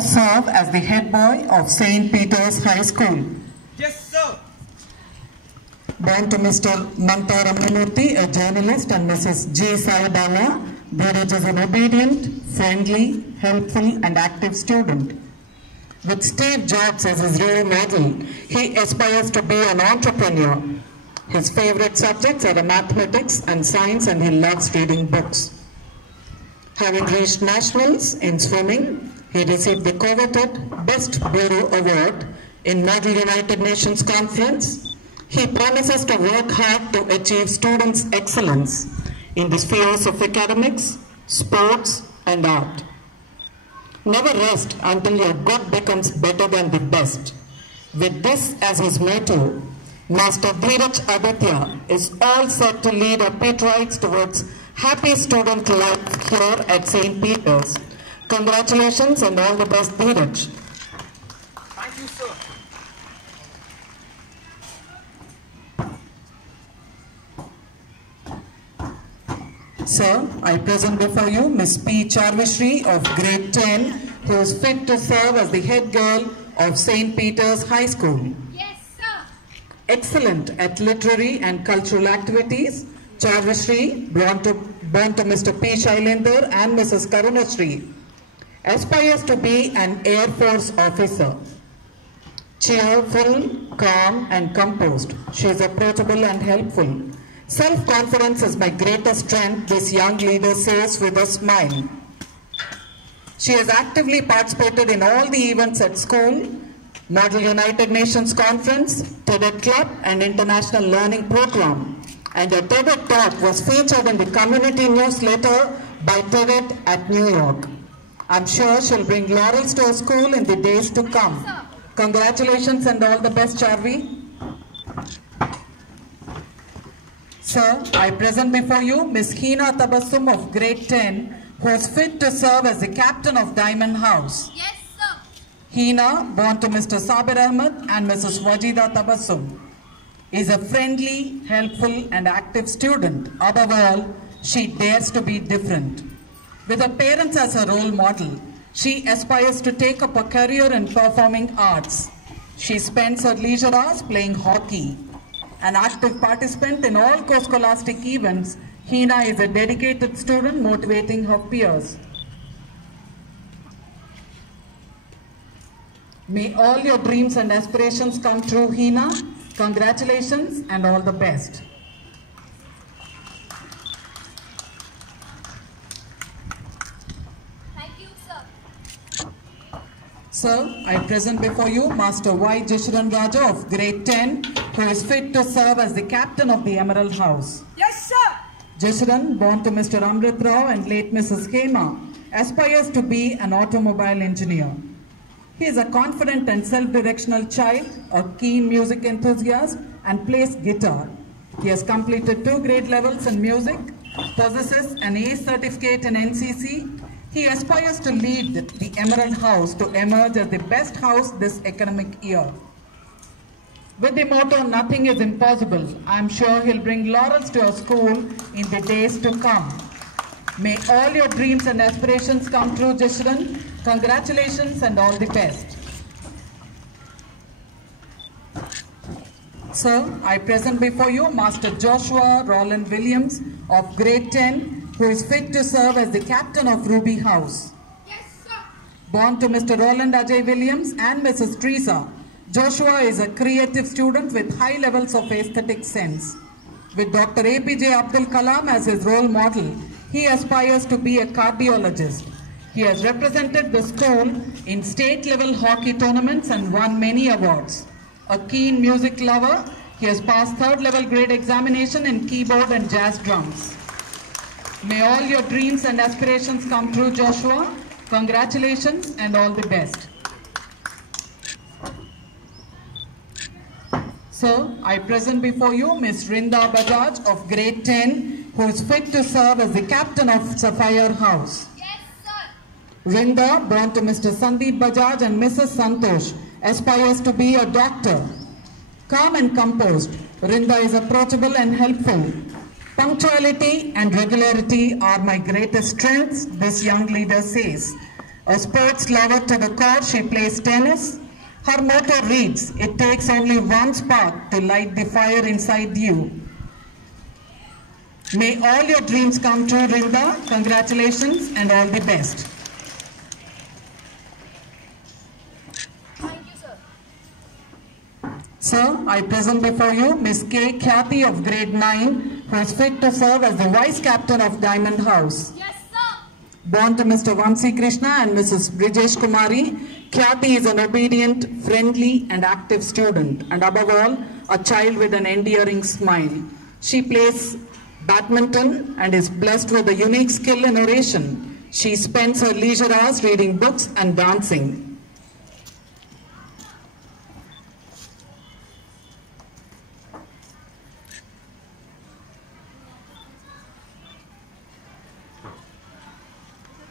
to serve as the head boy of St. Peter's High School. Yes, sir. Born to Mr. Manta Ramnamurthy, a journalist, and Mrs. G. Sayadala, Dheeraj is an obedient, friendly, helpful, and active student. With Steve Jobs as his role model, he aspires to be an entrepreneur. His favorite subjects are mathematics and science, and he loves reading books. Having reached nationals in swimming, he received the coveted Best Bureau Award in Model United Nations Conference. He promises to work hard to achieve students' excellence in the spheres of academics, sports, and art. Never rest until your good becomes better than the best. With this as his motto, Master Dheeraj Aditya is all set to lead our Peterites towards happy student life here at St. Peter's. Congratulations and all the best, Dheeraj. Thank you, sir. Sir, I present before you Miss P. Charvishri of Grade 10, who is fit to serve as the head girl of St. Peter's High School. Yes, sir. Excellent at literary and cultural activities, Charvishri, born to Mr. P. Shailendra and Mrs. Karunashri, aspires to be an Air Force officer. Cheerful, calm, and composed, she is approachable and helpful. Self-confidence is my greatest strength, this young leader says with a smile. She has actively participated in all the events at school, Model United Nations Conference, TEDx Club, and International Learning Program. And her TEDx talk was featured in the community newsletter by TEDx at New York. I'm sure she'll bring laurels to her school in the days to come. Congratulations and all the best, Charvi. Sir, I present before you Miss Hina Tabassum of Grade 10, who is fit to serve as the captain of Diamond House. Yes, sir. Hina, born to Mr. Sabir Ahmed and Mrs. Wajida Tabassum, is a friendly, helpful, and active student. Above all, she dares to be different. With her parents as her role model, she aspires to take up a career in performing arts. She spends her leisure hours playing hockey. An active participant in all co-scholastic events, Hina is a dedicated student motivating her peers. May all your dreams and aspirations come true, Hina. Congratulations and all the best. Thank you, sir. Sir, I present before you Master Y. Jashiran Raja of Grade 10, who is fit to serve as the captain of the Emerald House. Yes, sir. Jashiran, born to Mr. Amrit Rao and late Mrs. Hema, aspires to be an automobile engineer. He is a confident and self-directional child, a keen music enthusiast, and plays guitar. He has completed 2 grade levels in music, possesses an A certificate in NCC. He aspires to lead the Emerald House to emerge as the best house this academic year. With the motto, nothing is impossible, I am sure he'll bring laurels to our school in the days to come. May all your dreams and aspirations come true, Jashiran. Congratulations and all the best. Sir, I present before you Master Joshua Roland Williams of Grade 10, who is fit to serve as the captain of Ruby House. Yes, sir. Born to Mr. Roland Ajay Williams and Mrs. Teresa, Joshua is a creative student with high levels of aesthetic sense. With Dr. APJ Abdul Kalam as his role model, he aspires to be a cardiologist. He has represented the school in state-level hockey tournaments and won many awards. A keen music lover, he has passed 3rd level grade examination in keyboard and jazz drums. May all your dreams and aspirations come true, Joshua. Congratulations and all the best. Sir, I present before you Miss Rinda Bajaj of Grade 10, who is fit to serve as the captain of Sapphire House. Yes, sir. Rinda, born to Mr. Sandeep Bajaj and Mrs. Santosh, aspires to be a doctor. Calm and composed, Rinda is approachable and helpful. Punctuality and regularity are my greatest strengths, this young leader says. A sports lover to the core, she plays tennis. Her motto reads, "It takes only one spark to light the fire inside you." May all your dreams come true, Rinda. Congratulations and all the best. Thank you, sir. Sir, I present before you Miss K. Khyati of grade 9, who is fit to serve as the Vice Captain of Diamond House. Yes, sir. Born to Mr. Vansi Krishna and Mrs. Brijesh Kumari, Khyati is an obedient, friendly and active student, and above all, a child with an endearing smile. She plays badminton and is blessed with a unique skill in oration. She spends her leisure hours reading books and dancing.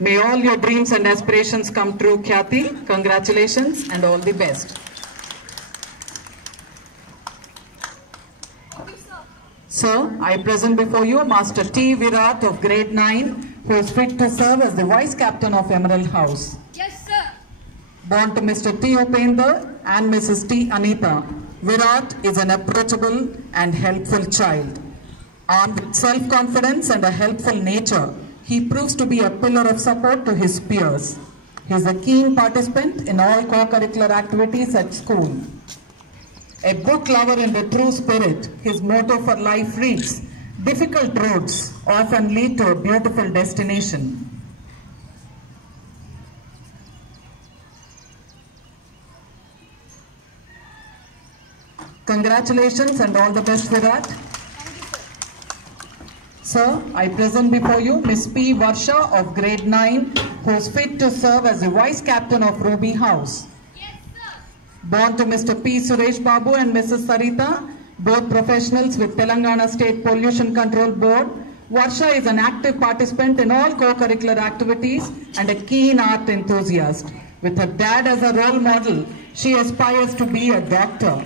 May all your dreams and aspirations come true, Khyati. Congratulations and all the best. Thank you, sir. Sir, I present before you Master T. Virat of grade 9, who is fit to serve as the Vice Captain of Emerald House. Yes, sir. Born to Mr. T. Upender and Mrs. T. Anita, Virat is an approachable and helpful child. Armed with self-confidence and a helpful nature, he proves to be a pillar of support to his peers. He is a keen participant in all co-curricular activities at school. A book lover in the true spirit, his motto for life reads, "Difficult roads often lead to a beautiful destination." Congratulations and all the best, Virat. Thank you, sir. Sir, I present before you Miss P. Varsha of grade 9, who is fit to serve as the Vice Captain of Ruby House. Yes, sir. Born to Mr. P. Suresh Babu and Mrs. Sarita, both professionals with Telangana State Pollution Control Board, Varsha is an active participant in all co-curricular activities and a keen art enthusiast. With her dad as a role model, she aspires to be a doctor.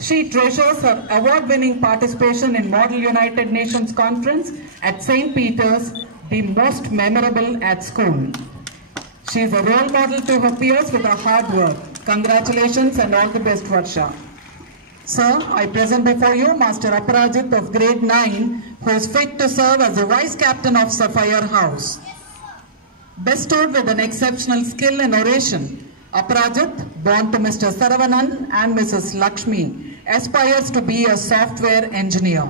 She treasures her award-winning participation in Model United Nations Conference at St. Peter's, the most memorable at school. She is a role model to her peers with her hard work. Congratulations and all the best, Varsha. Sir, I present before you Master Aparajit of grade 9, who is fit to serve as the Vice Captain of Sapphire House. Bestowed with an exceptional skill in oration, Aparajit, born to Mr. Saravanan and Mrs. Lakshmi, aspires to be a software engineer.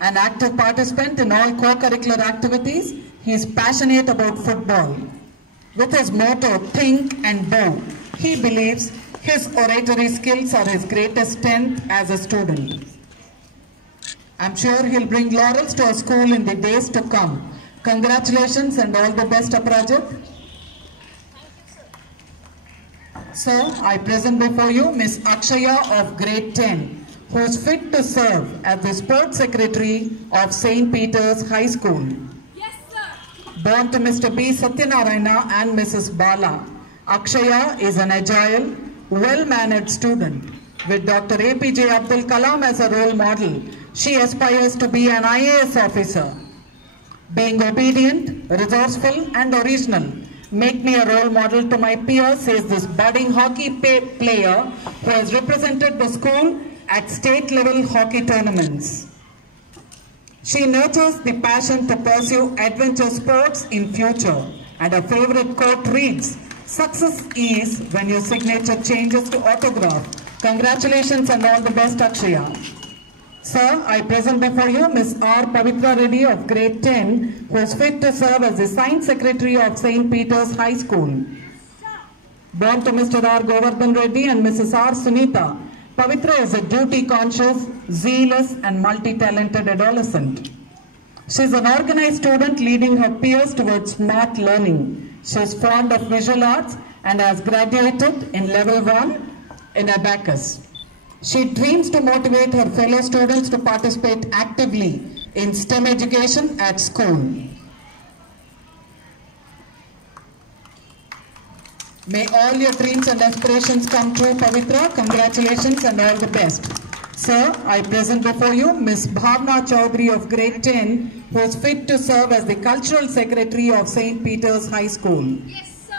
An active participant in all co-curricular activities, he is passionate about football. With his motto, "Think and Do," he believes his oratory skills are his greatest strength as a student. I'm sure he'll bring laurels to our school in the days to come. Congratulations and all the best, Aparajit. So, I present before you Miss Akshaya of grade 10, who is fit to serve as the Sports Secretary of St. Peter's High School. Yes, sir. Born to Mr. B. Satyanarayana and Mrs. Bala, Akshaya is an agile, well-mannered student. With Dr. APJ Abdul Kalam as a role model, she aspires to be an IAS officer. Being obedient, resourceful and original make me a role model to my peers, says this budding hockey player who has represented the school at state-level hockey tournaments. She nurtures the passion to pursue adventure sports in future, and her favorite quote reads, "Success is when your signature changes to autograph." Congratulations and all the best, Akshaya. Sir, I present before you Miss R. Pavitra Reddy of grade 10, who is fit to serve as the Science Secretary of St. Peter's High School. Born to Mr. R. Govardhan Reddy and Mrs. R. Sunita, Pavitra is a duty-conscious, zealous and multi-talented adolescent. She is an organized student leading her peers towards smart learning. She is fond of visual arts and has graduated in level 1 in Abacus. She dreams to motivate her fellow students to participate actively in STEM education at school. May all your dreams and aspirations come true, Pavitra. Congratulations and all the best. Sir, I present before you Miss Bhavna Chaudhary of grade 10, who is fit to serve as the Cultural Secretary of St. Peter's High School. Yes, sir.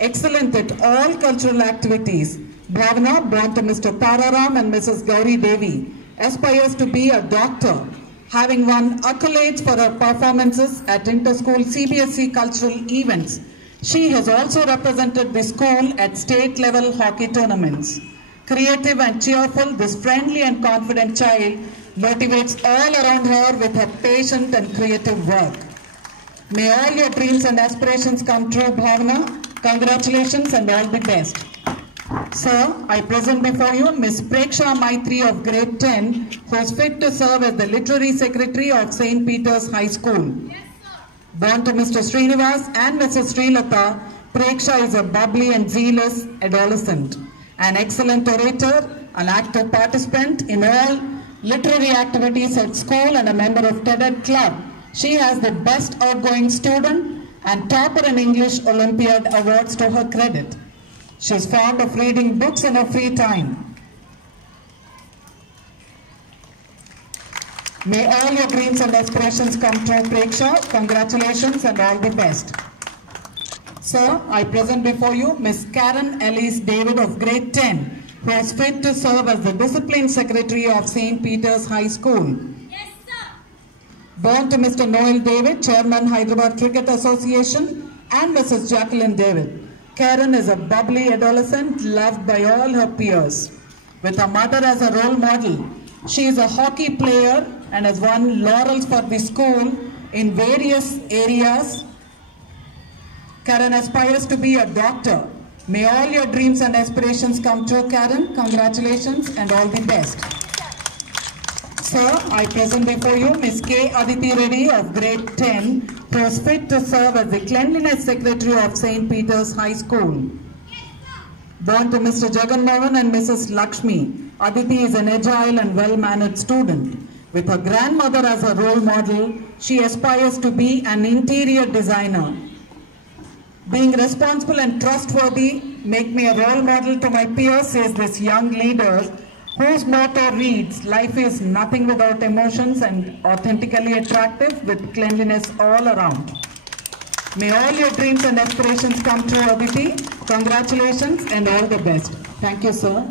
Excellent at all cultural activities. Bhavana, born to Mr. Tararam and Mrs. Gauri Devi, aspires to be a doctor, having won accolades for her performances at inter-school CBSE cultural events. She has also represented the school at state-level hockey tournaments. Creative and cheerful, this friendly and confident child motivates all around her with her patient and creative work. May all your dreams and aspirations come true, Bhavana. Congratulations and all the best. Sir, I present before you Miss Preksha Maitri of grade 10, who is fit to serve as the Literary Secretary of St. Peter's High School. Yes, sir. Born to Mr. Srinivas and Mrs. Srilata, Preksha is a bubbly and zealous adolescent, an excellent orator, an active participant in all literary activities at school and a member of TED Club. She has the best outgoing student and topper in English Olympiad awards to her credit. She is fond of reading books in her free time. May all your dreams and aspirations come true, Preksha. Congratulations and all the best. Sir, I present before you Miss Karen Elise David of grade 10, who is fit to serve as the Discipline Secretary of St. Peter's High School. Yes, sir. Born to Mr. Noel David, Chairman Hyderabad Cricket Association, and Mrs. Jacqueline David, Karen is a bubbly adolescent loved by all her peers. With her mother as a role model, she is a hockey player and has won laurels for the school in various areas. Karen aspires to be a doctor. May all your dreams and aspirations come true, Karen. Congratulations and all the best. Sir, I present before you Miss K. Aditi Reddy of grade 10, who is fit to serve as the Cleanliness Secretary of St. Peter's High School. Born to Mr. Jagan Mohan and Mrs. Lakshmi, Aditi is an agile and well-mannered student. With her grandmother as her role model, she aspires to be an interior designer. Being responsible and trustworthy make me a role model to my peers, says this young leader, whose motto reads, life is nothing without emotions and authentically attractive with cleanliness all around. May all your dreams and aspirations come true, Aditi. Congratulations and all the best. Thank you, sir.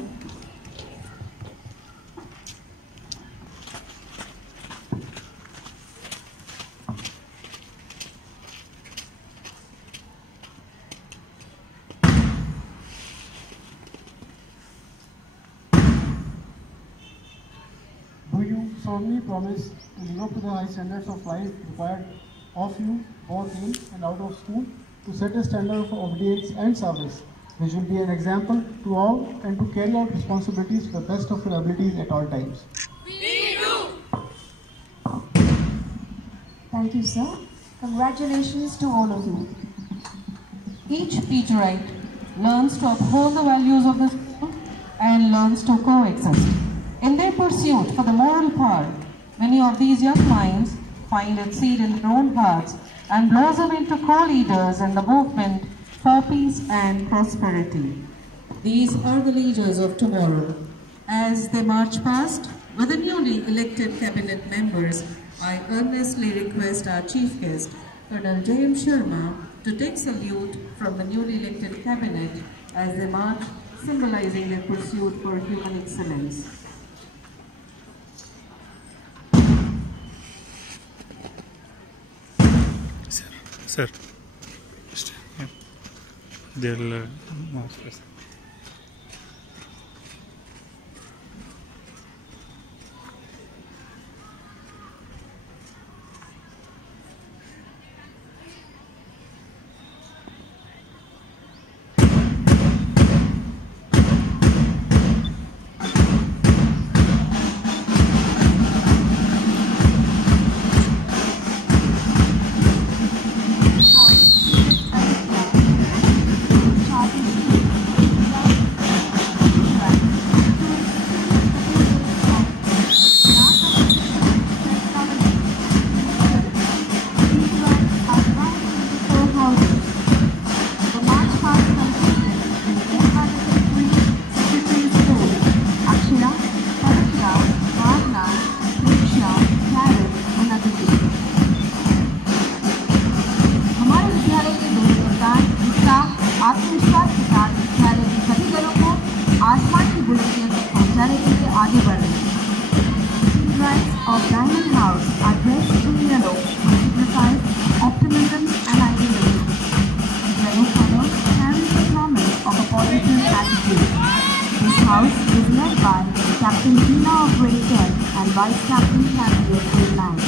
Do you solemnly promise to live up to the high standards of life required of you, both in and out of school, to set a standard of obedience and service, which will be an example to all, and to carry out responsibilities to the best of your abilities at all times? We do. Thank you, sir. Congratulations to all of you. Each Peterite learns to uphold the values of the school and learns to coexist. In their pursuit for the moral path, many of these young minds find its seed in their own hearts and blossom into co-leaders in the movement for peace and prosperity. These are the leaders of tomorrow. As they march past with the newly elected cabinet members, I earnestly request our chief guest, Colonel J.M. Sharma, to take salute from the newly elected cabinet as they march, symbolizing their pursuit for human excellence. Sir, yeah. They'll announce first. Street. This house is led by Captain Tina of grade 10 and Vice Captain Kathy of grade 9.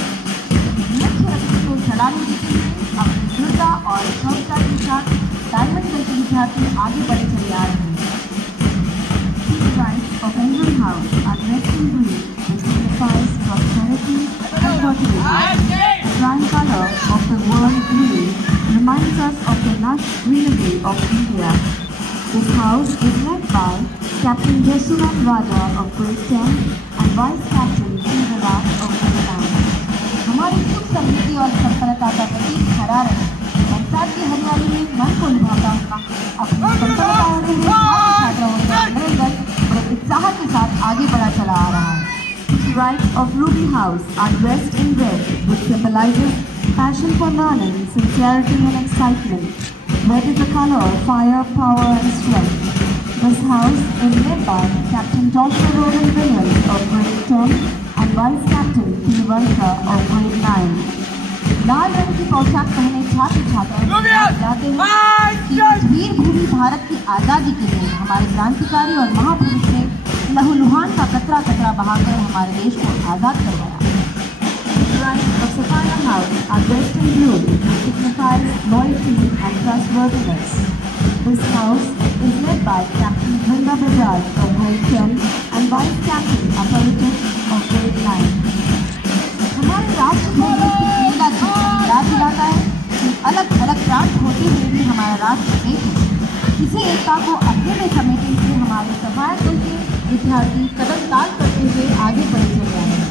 लक्ष्य रखते हुए खिलाड़ी जीतेंगे अपनी दृढ़ता और क्षमता के साथ डायमंड दल के विद्यार्थी आगे बढ़े चले आ रहे हैं. Three rights of England House are dressed in green, which signifies prosperity and fertility. The prime color of the world green reminds us of the lush greenery of India. This house is led by Captain Jasuran Raja of grade 10 and Vice Captain Sindhara of grade 9. हमारी सुख समृद्धि और संपन्नता का प्रतीक खड़ा रहे. संसार की हरियाली में मन को लुभाता हुआ अपनी संपन्नता और छात्राओं का मेल दल बड़े उत्साह के साथ आगे बढ़ा चला आ रहा है. The rights of Ruby House are dressed in red, which symbolizes passion for learning, sincerity and excitement. Red is the color of fire, power and strength. This house is led by Captain Dr. Roland Williams of grade 10 and Vice Captain P. Vansha of grade 9. लाल रंग की पोशाक पहने छात्र छात्राएं जाते हैं कि वीर भूमि भारत की आज़ादी के लिए हमारे क्रांतिकारी और महापुरुष ने लहूलुहान का कतरा कतरा बहाकर हमारे देश को आज़ाद करवाया. The rights of Sapphire House are dressed in blue, which signifies loyalty and trustworthiness. This house is led by Captain Brinda Bajaj of grade 10 and Vice Captain Apparatus of grade 9. हमारे राष्ट्र में याद दिलाता है कि अलग अलग प्रांत होते हुए भी हमारा राष्ट्र एक है. इसी एकता को अपने में समेटने के लिए हमारे सफाया दल के विद्यार्थी कदम ताल करते हुए आगे बढ़े चले रहे हैं.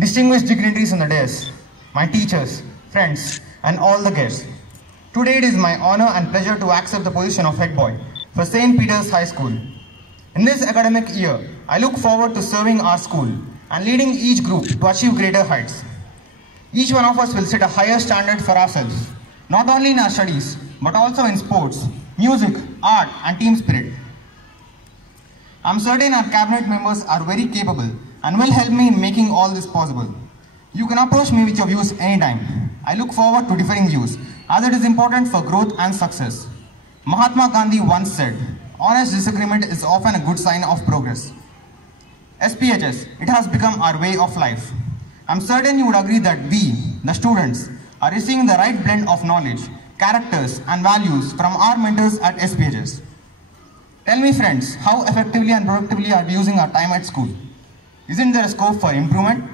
Distinguished dignitaries on the dais, my teachers, friends, and all the guests. Today it is my honor and pleasure to accept the position of head boy for St. Peter's High School. In this academic year, I look forward to serving our school and leading each group to achieve greater heights. Each one of us will set a higher standard for ourselves, not only in our studies, but also in sports, music, art, and team spirit. I'm certain our cabinet members are very capable and will help me in making all this possible. You can approach me with your views anytime. I look forward to differing views, as it is important for growth and success. Mahatma Gandhi once said, honest disagreement is often a good sign of progress. SPHS, it has become our way of life. I'm certain you would agree that we, the students, are receiving the right blend of knowledge, characters and values from our mentors at SPHS. Tell me friends, how effectively and productively are we using our time at school? Isn't there a scope for improvement?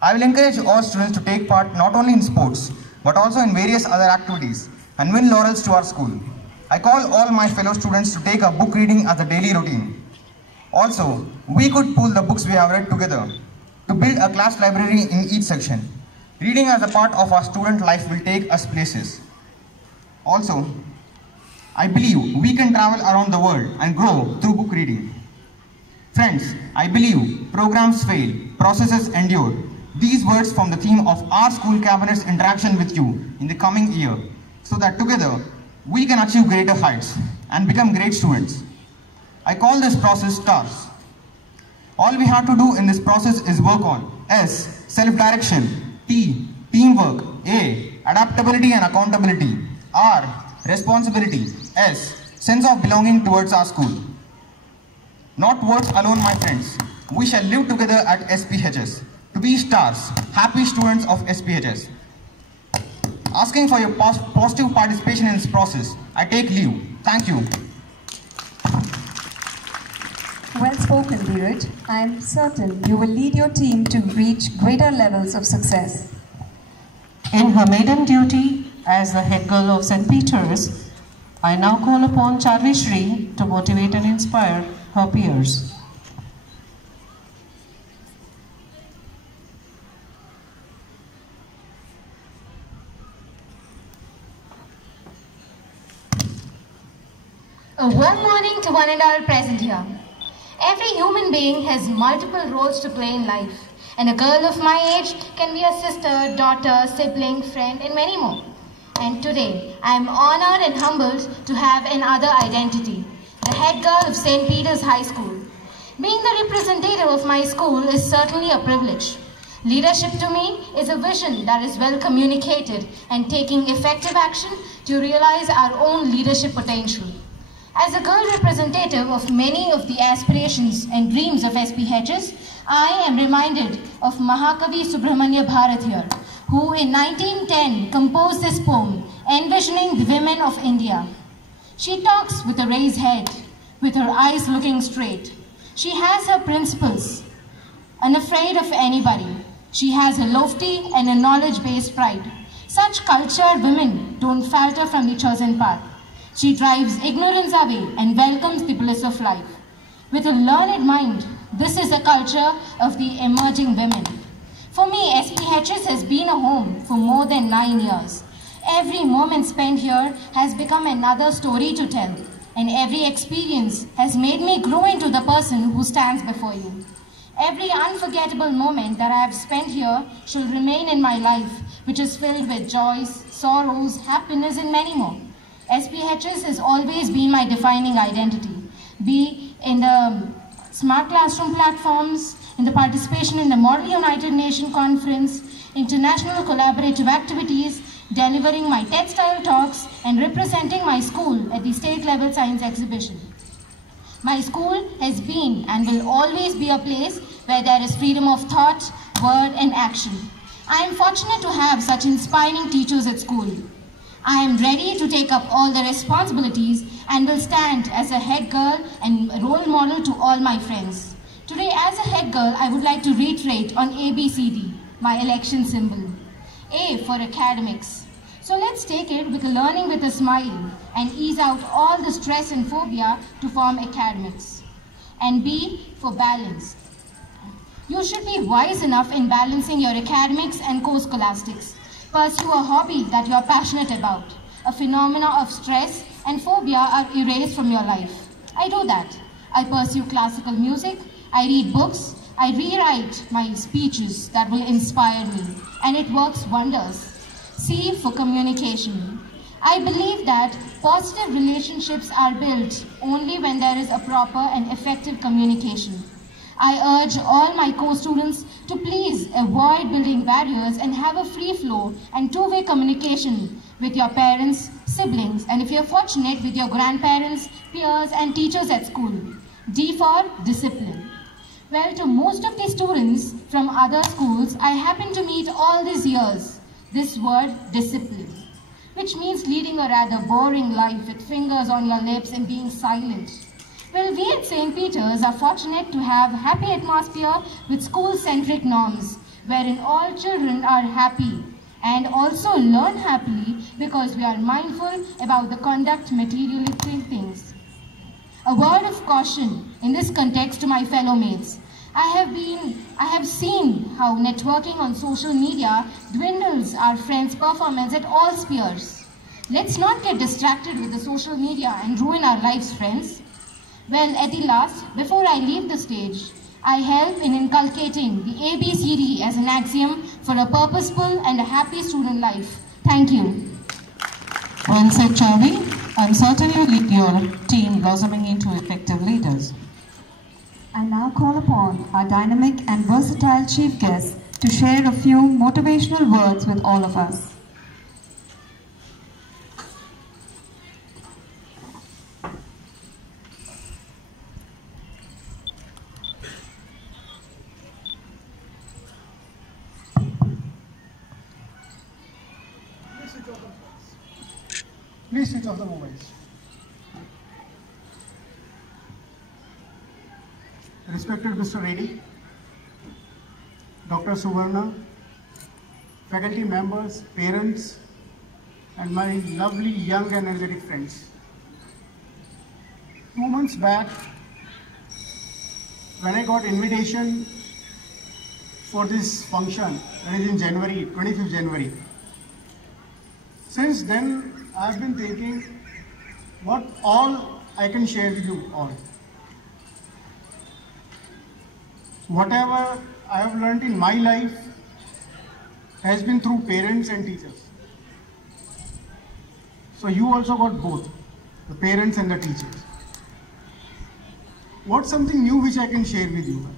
I will encourage all students to take part not only in sports, but also in various other activities and win laurels to our school. I call all my fellow students to take a book reading as a daily routine. Also, we could pool the books we have read together to build a class library in each section. Reading as a part of our student life will take us places. Also, I believe we can travel around the world and grow through book reading. Friends, I believe programs fail, processes endure. These words form the theme of our school cabinet's interaction with you in the coming year, so that together we can achieve greater heights and become great students. I call this process STARS. All we have to do in this process is work on S, self-direction, T, teamwork, A, adaptability and accountability, R, responsibility, S, sense of belonging towards our school. Not words alone, my friends. We shall live together at SPHS to be stars, happy students of SPHS. Asking for your positive participation in this process, I take leave. Thank you. Well spoken, Dheeraj. I am certain you will lead your team to reach greater levels of success. In her maiden duty as the head girl of St. Peter's, I now call upon Charvishri to motivate and inspire her peers. A warm morning to one and all present here. Every human being has multiple roles to play in life, And a girl of my age can be a sister, daughter, sibling, friend, and many more. And today, I am honored and humbled to have another identity, the head girl of St. Peter's High School. Being the representative of my school is certainly a privilege. Leadership to me is a vision that is well communicated and taking effective action to realize our own leadership potential. As a girl representative of many of the aspirations and dreams of SPHS, I am reminded of Mahakavi Subramanya Bharat here, who in 1910 composed this poem envisioning the women of India. She talks with a raised head, with her eyes looking straight. She has her principles, unafraid of anybody. She has a lofty and a knowledge-based pride. Such cultured women don't falter from the chosen path. She drives ignorance away and welcomes the bliss of life. With a learned mind, this is a culture of the emerging women. For me, SPHS has been a home for more than 9 years. Every moment spent here has become another story to tell, and every experience has made me grow into the person who stands before you. Every unforgettable moment that I have spent here shall remain in my life, which is filled with joys, sorrows, happiness, and many more. SPHS has always been my defining identity, be in the smart classroom platforms, in the participation in the Model United Nations Conference, international collaborative activities, delivering my TED-style talks, and representing my school at the state-level science exhibition. My school has been and will always be a place where there is freedom of thought, word, and action. I am fortunate to have such inspiring teachers at school. I am ready to take up all the responsibilities and will stand as a head girl and role model to all my friends. Today, as a head girl, I would like to reiterate on ABCD, my election symbol. A for academics. So let's take it with a learning with a smile and ease out all the stress and phobia to form academics. And B for balance. You should be wise enough in balancing your academics and co-scholastics. Pursue a hobby that you are passionate about. A phenomena of stress and phobia are erased from your life. I do that. I pursue classical music, I read books, I rewrite my speeches that will inspire me, and it works wonders. C for communication. I believe that positive relationships are built only when there is a proper and effective communication. I urge all my co-students to please avoid building barriers and have a free flow and two-way communication with your parents, siblings, and if you're fortunate, with your grandparents, peers, and teachers at school. D for discipline. Well, to most of the students from other schools, I happen to meet all these years this word discipline, which means leading a rather boring life with fingers on your lips and being silent. Well, we at St. Peter's are fortunate to have a happy atmosphere with school-centric norms, wherein all children are happy and also learn happily because we are mindful about the conduct materialistic things. A word of caution in this context to my fellow mates. I have seen how networking on social media dwindles our friends' performance at all spheres. Let's not get distracted with the social media and ruin our lives, friends. Well, at the last, before I leave the stage, I help in inculcating the ABCD as an axiom for a purposeful and a happy student life. Thank you. Well said, Chavi. I'm certain you lead your team blossoming into effective leaders. I now call upon our dynamic and versatile chief guest to share a few motivational words with all of us. Please switch off the mobiles. Respected Mr. Reddy, Dr. Suvarna, faculty members, parents, and my lovely young energetic friends. 2 months back, when I got invitation for this function, that is in January, 25th January, since then I have been thinking what all I can share with you all. Whatever I have learned in my life has been through parents and teachers. So you also got both, the parents and the teachers. What's something new which I can share with you?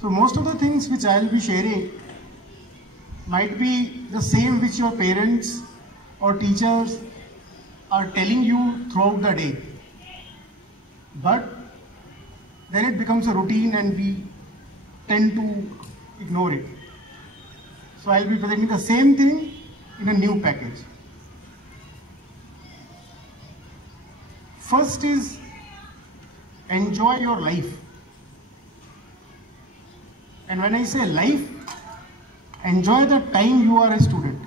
So most of the things which I will be sharing might be the same which your parents or teachers are telling you throughout the day. But then it becomes a routine and we tend to ignore it. So I'll be presenting the same thing in a new package. First is enjoy your life. And when I say life, enjoy the time you are a student.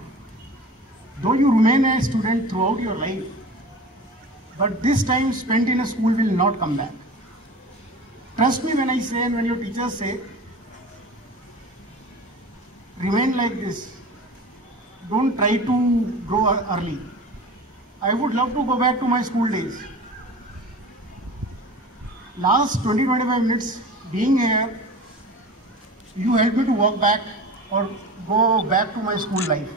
Though you remain a student throughout your life, but this time spent in a school will not come back. Trust me when I say and when your teachers say, remain like this. Don't try to grow early. I would love to go back to my school days. Last 20-25 minutes being here, you helped me to walk back or go back to my school life.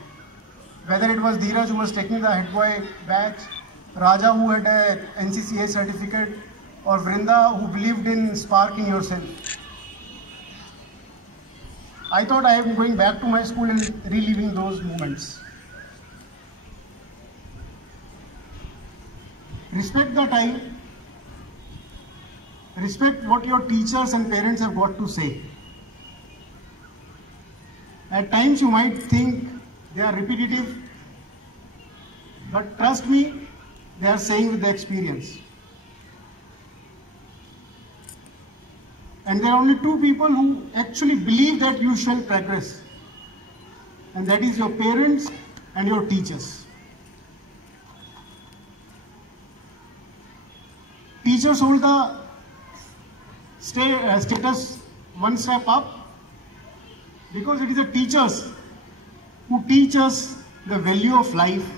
Whether it was Dheeraj who was taking the head boy badge, Raja who had a NCCA certificate, or Vrinda who believed in sparking yourself. I thought I am going back to my school and reliving those moments. Respect the time. Respect what your teachers and parents have got to say. At times you might think they are repetitive, but trust me, they are saying with the experience. And there are only two people who actually believe that you shall progress, and that is your parents and your teachers. Teachers hold the status one step up because it is the teachers who teach us the value of life,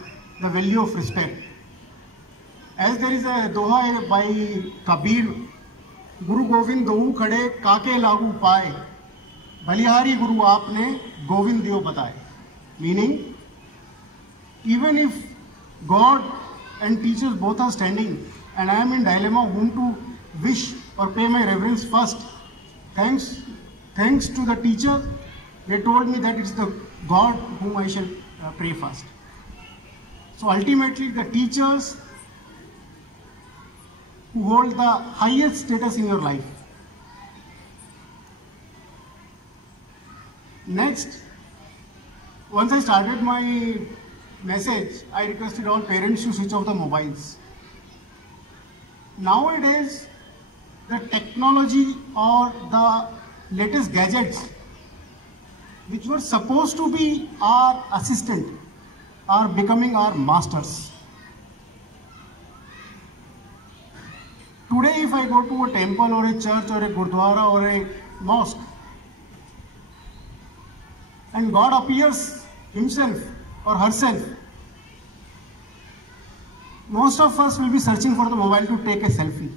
the value of respect. As there is a doha by Kabir, Guru Govind dohu khade kaake lagu paaye, balihari Guru aapne Govind diyo bataye. Meaning, even if God and teachers both are standing and I am in dilemma whom to wish or pay my reverence first, thanks to the teacher, they told me that it's the God whom I shall pray first. So ultimately the teachers who hold the highest status in your life. Next, once I started my message, I requested all parents to switch off the mobiles. Nowadays, the technology or the latest gadgets which were supposed to be our assistant are becoming our masters. Today, if I go to a temple or a church or a gurdwara or a mosque, and God appears himself or herself, most of us will be searching for the mobile to take a selfie.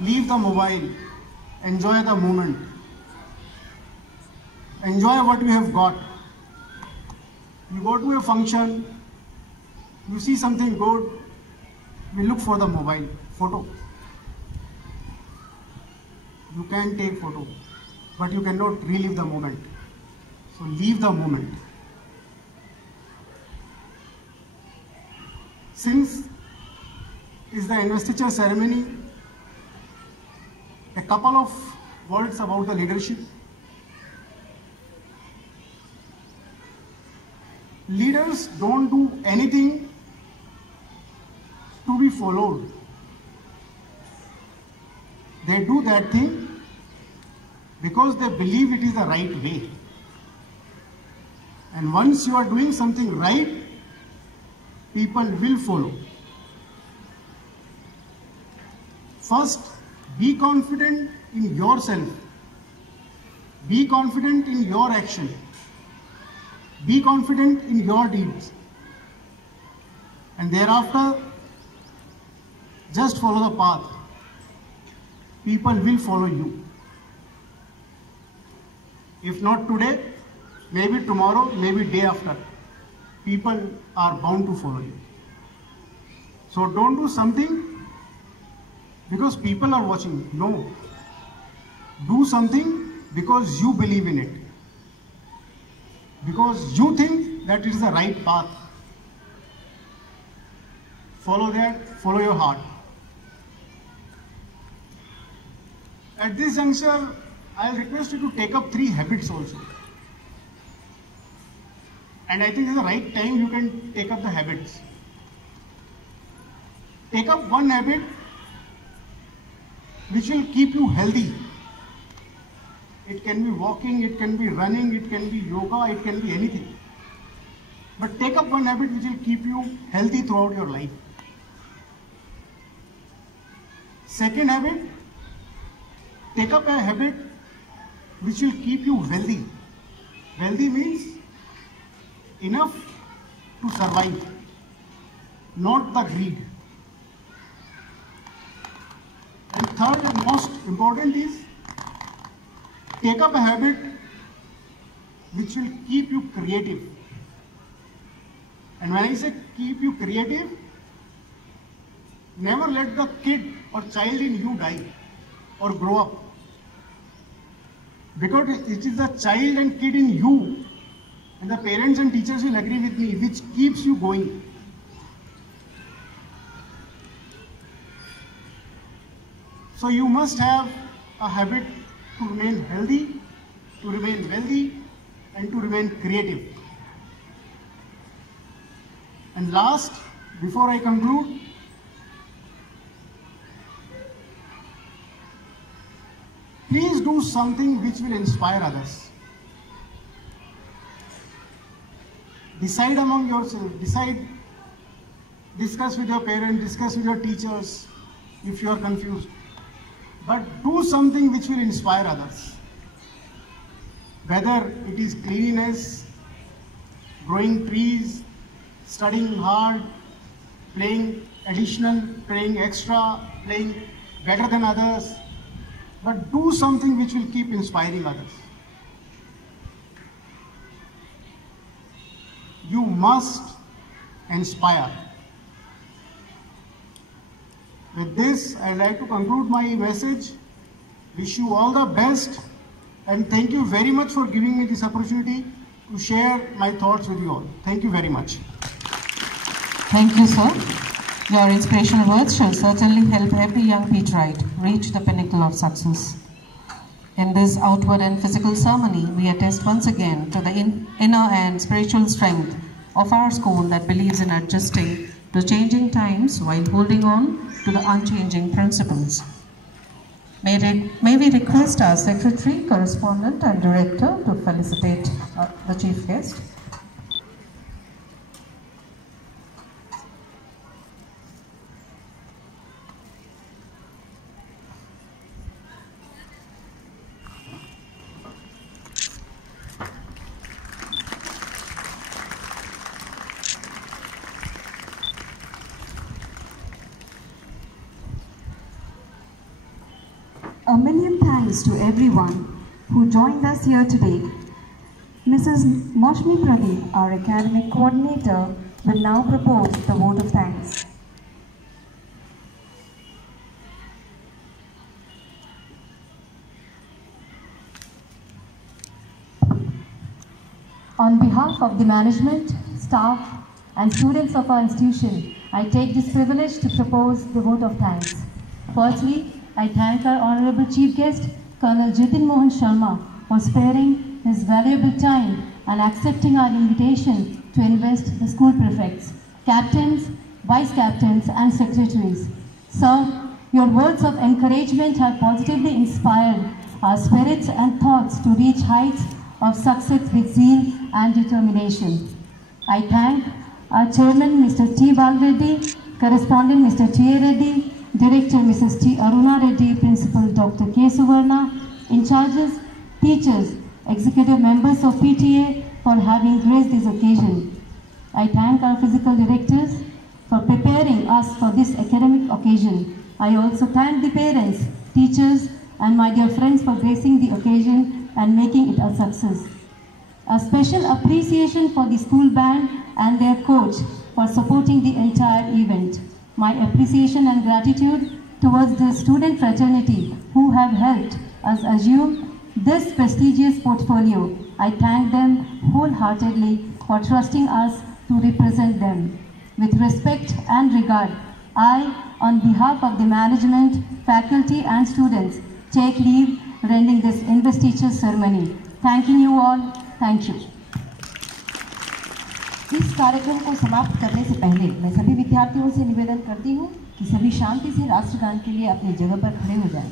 Leave the mobile, enjoy the moment, enjoy what you have got. You go to a function, you see something good, we look for the mobile photo. You can take photo, but you cannot relive the moment. So leave the moment. Since is the investiture ceremony, a couple of words about the leadership. Leaders don't do anything to be followed. They do that thing because they believe it is the right way. And once you are doing something right, people will follow. First, be confident in yourself. Be confident in your action. Be confident in your deeds. And thereafter, just follow the path. people will follow you. If not today, maybe tomorrow, maybe day after. People are bound to follow you. So don't do something because people are watching. No. Do something because you believe in it. Because you think that it is the right path. Follow that, follow your heart. At this juncture, I'll request you to take up 3 habits also. And I think it's the right time you can take up the habits. Take up one habit which will keep you healthy. It can be walking, it can be running, it can be yoga, it can be anything. But take up one habit which will keep you healthy throughout your life. Second habit, take up a habit which will keep you wealthy. Wealthy means enough to survive, not the greed. And third and most important is, take up a habit which will keep you creative. And when I say keep you creative, never let the kid or child in you die or grow up. Because it is the child and kid in you, and the parents and teachers will agree with me, which keeps you going. So you must have a habit to remain healthy, to remain wealthy, and to remain creative. And last, before I conclude, please do something which will inspire others. Decide among yourself, discuss with your parents, discuss with your teachers if you are confused. But do something which will inspire others. Whether it is cleanliness, growing trees, studying hard, playing additional, playing extra, playing better than others. But do something which will keep inspiring others. You must inspire. With this, I'd like to conclude my message. Wish you all the best, and thank you very much for giving me this opportunity to share my thoughts with you all. Thank you very much. Thank you, sir. Your inspirational words shall certainly help every young Peterite reach the pinnacle of success. In this outward and physical ceremony, we attest once again to the inner and spiritual strength of our school that believes in adjusting to changing times while holding on to the unchanging principles. May we request our secretary, correspondent and director to felicitate the chief guest. A million thanks to everyone who joined us here today. Mrs. Moshmi Pradeep, our academic coordinator, will now propose the vote of thanks. On behalf of the management, staff and students of our institution, I take this privilege to propose the vote of thanks. Firstly, I thank our Honorable Chief Guest, Colonel Jitin Mohan Sharma, for sparing his valuable time and accepting our invitation to invest the school prefects, captains, vice captains and secretaries. Sir, your words of encouragement have positively inspired our spirits and thoughts to reach heights of success with zeal and determination. I thank our chairman, Mr. T. Balreddy, correspondent, Mr. T. A. Reddy, Director Mrs. T. Aruna Reddy, Principal Dr. K. Suvarna, in charges, teachers, executive members of PTA for having graced this occasion. I thank our physical directors for preparing us for this academic occasion. I also thank the parents teachers, and my dear friends for gracing the occasion and making it a success. A special appreciation for the school band and their coach for supporting the entire event. My appreciation and gratitude towards the student fraternity who have helped us assume this prestigious portfolio. I thank them wholeheartedly for trusting us to represent them. With respect and regard, I, on behalf of the management, faculty and students, take leave rendering this investiture ceremony. Thanking you all. Thank you. इस कार्यक्रम को समाप्त करने से पहले मैं सभी विद्यार्थियों से निवेदन करती हूँ कि सभी शांति से राष्ट्रगान के लिए अपनी जगह पर खड़े हो जाएं।